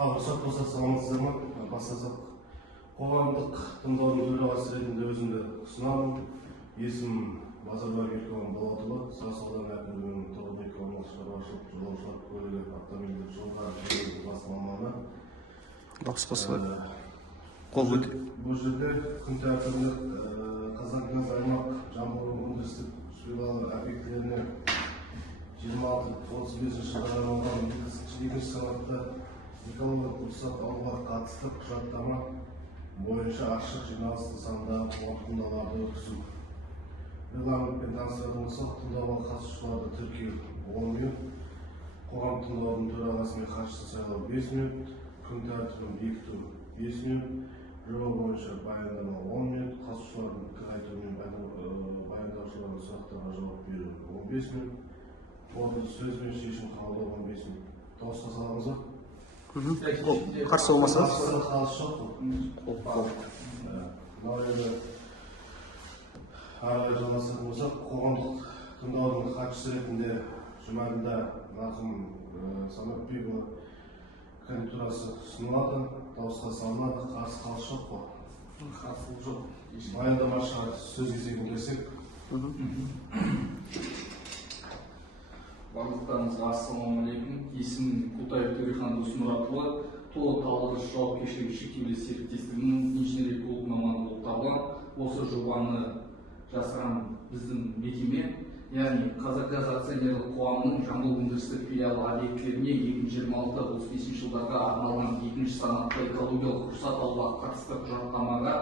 Рұқсат болса саламатсыздар ма? Бастасақ. Қоғамдық тыңдаудың төрағасы ретінде өзімді ұсынамын. Есімім Базарбай Еркебұлан Болатұлы, Сарысу ауданы әкімдігінің тұрғын үй коммуналдық шаруашылық жолаушылар көлігі автомобильдік жолдар жүйесі бас маманы. Бұл жерде күн тәртібінде Қазақгаз аймақ Жамбыл өндірістік филиалы объектілеріне 26-35 жылдарға арналған екінші санатта экологиялық рұқсат алуға қатысты құжаттама бойынша ашық жиналыс нысанындағы қоғам тыңдауларды өткізу. Регламентпен таныстыратын болсақ, тыңдауға қатысушыларды тіркеу 10 минут, қоғам тыңдаудың төрағасы мен хатшысын сайлау 5 минут, күн тәртібін бекіту 5 минут, жоба бойынша баяндама 10 минут, қатысушылардың пікір айту мен баяндаушылардың сұрақтарға жауап беру 15 минут, қорытынды сөз бен шешім қабылдау 15 минут. Дауысқа саламыз ба? Қарсы болмасаңыз? Қарсы жоқ. Ары жалғастыратын болсақ, қоғамдық тыңдаудың хатшысы ретінде Жұмаділда марқұм Саматбекұлы кандидатурасы ұсынылады. Дауысқа салынады. Қарсы қалыс жоқ қой? Қарсы жоқ. Баяндамашыға сөз кезегін берсек. Барлықтарыңызға ассалаумағалейкум. Есімім Култаев Төрехан Досмұратұлы, Толы Талдырыш жауапкершілігі шектеулі серіктестігінің инженер-эколог маманы болып табылам. Осы жобаны жасаған біздің мекеме, яғни Қазақгаз акционерлік қоғамының Жамбыл өндірістік филиалы объектілеріне 2026-35 жылдарға арналған екінші санатты экологиялық рұқсат алуға қатысты құжаттамаға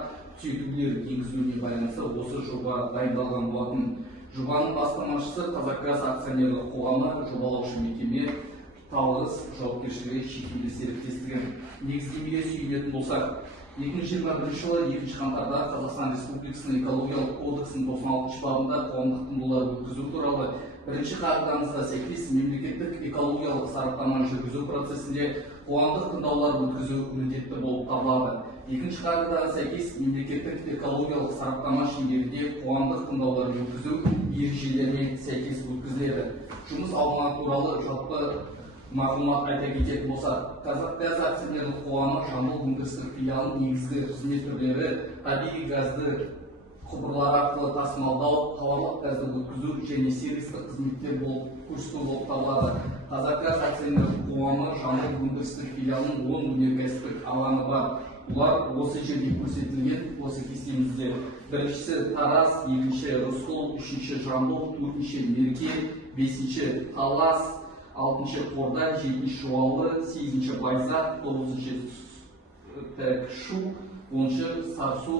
түзетулер енгізуіне байланысты осы жоба дайындалған болатын. Жобаның бастамашысы Қазақгаз акционерлік қоғамы, жобалаушы мекеме Талдырыш жауапкершілігі шектеулі серіктестігі. Негіздемеге сүйенетін болсақ, 2021 жылы 2 қаңтарда Қазақстан Республикасының экологиялық кодексінің 96 бабында қоғамдық тыңдаулар өткізу туралы бірінші қағидатына сәйкес мемлекеттік экологиялық сараптама жүргізу процесінде қоғамдық тыңдаулар өткізу міндетті болып табылады. Екінші қағидатына сәйкес мемлекеттік экологиялық сараптама шеңберінде қоғамдық тыңдаулар өткізу ережелеріне сәйкес өткізіледі. Жұмыс аумағы туралы жалпы мағлұмат айта кететін болса, Қазақгаз акционерлік қоғамы Жамбыл өндірістік филиалының негізгі қызмет түрлері табиғи газды құбырлар арқылы тасымалдау, тауарлық газды өткізу және сервистік қызметтер болып көрсету болып табылады. Қазақгаз акционерлік қоғамы Жамбыл өндірістік филиалының 10 өнеркәсіптік алаңы бар. Бұлар осы жерде көрсетілген осы кестемізде. Біріншісі Тараз, екінші Рысқұл, үшінші Жамбыл, төртінші Мерке, бесінші Талас, 6-шы Қордай, 7-ші Жуалы, 8-ші Байзақ, 9-ші Шу, 10-ші Сарысу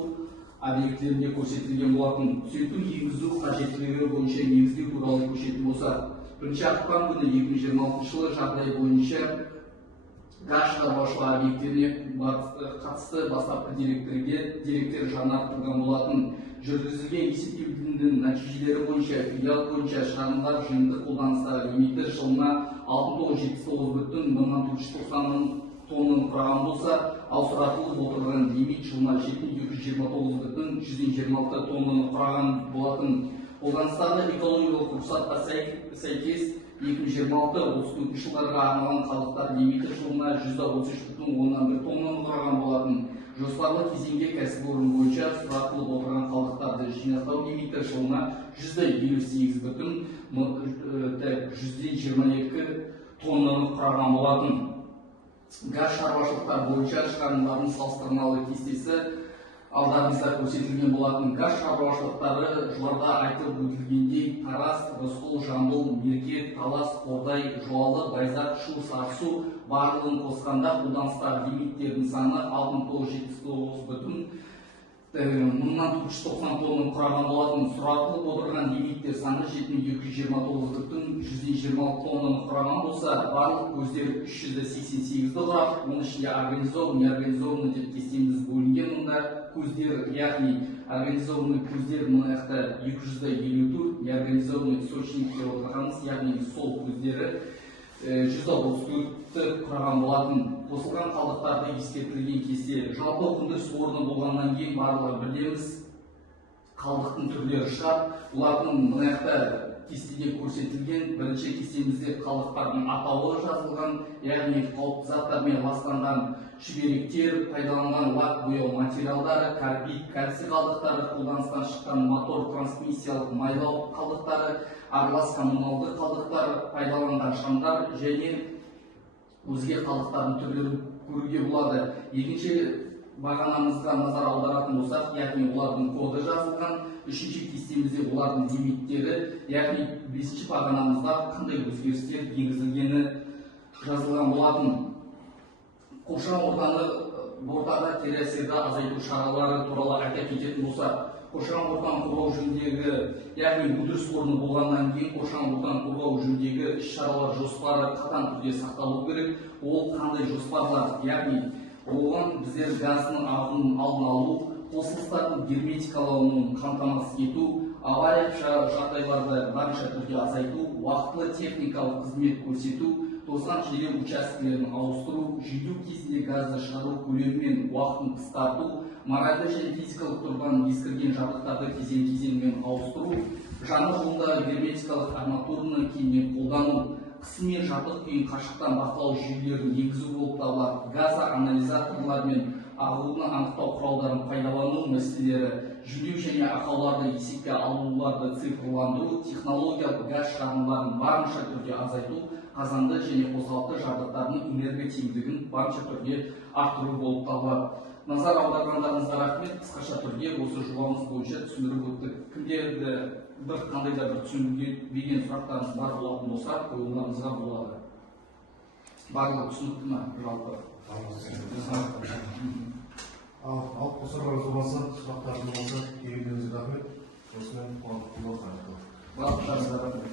объектілерінде көрсетілген болатын. Түзету енгізу қажеттілігі бойынша негіздеу туралы көрсететін болса, 1 ақпан күні 2026 жылы жағдай бойынша газ шаруашылығы объектілеріне қатысты бастапқы деректер жаңартылған болатын. Жүргізілген есептеудің нәтижелері бойынша филиал бойынша шығындар жиынтық қолданыстағы лимиті жылына 679,490 тоннаны құраған болса, ал сұратылып отырған лимит жылына 7229,126 тоннаны құраған болатын. Қолданыстағы экологиялық рұқсатқа сәйкес 2026-34 жылдарға арналған қалдықтар лимиті жылына 133,1 тоннаны құраған болатын. Жоспарлы кезеңге кәсіпорын бойынша сұратылып отырған қалдықтарды жинақтау лимиті жылына 158,122 тоннаны құраған болатын. Газ шаруашылықтар бойынша шығарындардың салыстырмалы кестесі алдарыңызда көрсетілген болатын. Газ шаруашылықтары жоғарыда айтылып өтілгендей Тараз, Рысқұл, Жамбыл, Мерке, Талас, Қордай, Жуалы, Байзақ, Шу, Сарысу барлығын қосқанда қолданыстағы лимиттердің саны 69,490 тоннаны құраған болатын. Сұратылып отырған лимиттер саны 7229,126 тоннаны құраған болса, барлық көздер 388-ді құрап, оның ішінде организованный, неорганизованный деп кестеміз бөлінген. Мұнда көздер, яғни организованный көздер мұнаяқта 254, неорганизованный источник деп отырғанымыз, яғни сол көздері 134-ті құраған болатын. Қосылған қалдықтарды ескертілген кесте жалпы өндіріс орны болғаннан кейін барлығы білеміз қалдықтың түрлері шығар. Бұлардың мұнаяқта кестеде көрсетілген. Бірінші кестемізде қалдықтардың атауы жазылған, яғни қауіпті заттармен ластанған шүберектер, пайдаланған лак бояу материалдары, карбид, кальций қалдықтары, қолданыстан шыққан мотор трансмиссиялық майлау қалдықтары, аралас коммуналды қалдықтар, пайдаланған шамдар және өзге қалдықтардың түрлерін көруге болады. Екінші бағанамызға назар аударатын болсақ, яғни олардың коды жазылған. Үшінші кестемізде олардың лимиттері, яғни бесінші бағанамызда қандай өзгерістер енгізілгені жазылған болатын. Қоршаған ортада кері әсерді азайту шаралары туралы айта кететін болсақ, қоршаған ортаны қорғау жөніндегі, яғни өндіріс орны болғаннан кейін қоршаған ортаны қорғау жөніндегі іс-шаралар жоспары қатаң түрде сақталу керек. Ол қандай жоспарлар, яғни оған біздер газдың ағынын алдын алу, қосылыстардың герметикалауын қамтамасыз ету, авариялық жағдайларды барынша түрде азайту, уақытылы техникалық қызмет көрсету, тозған жер учаскелерін ауыстыру, жөндеу кезінде газды шығару көлемі мен уақытын қысқарту, моральды және физикалық тұрғыдан ескірген жабдықтарды кезең-кезеңмен ауыстыру, жаңа жолда герметикалық арматураны кеңінен қолдану, қысы мен жабдық күйін қашықтан бақылау жүйелерін енгізу болып табылады. Газоанализаторлар мен ағуды анықтау құралдарын пайдалану мәселелері, жөндеу және ақауларды есепке алуларды цифрландыру, технологиялық газ шығарындыларын барынша түрде азайту, қазанды және қосалқы жабдықтарының энерготиімділігін барынша түрде арттыру болып табылады. Назар аударғандарыңызға рахмет. Қысқаша түрде осы жобамыз бойынша түсіндіріп өттік. Кімдерді қандай да бір түсінбеген сұрақтарыңыз бар болатын болса, қойыларыңызға болады. Барлығы түсінікті ме жалпы? Ал қосырған болмаса, сұрақтарыңыз болса, келгендеріңізге рахмет. Осымен қуанып болғаныңызға рахмет. Барлықтарыңызға рахмет.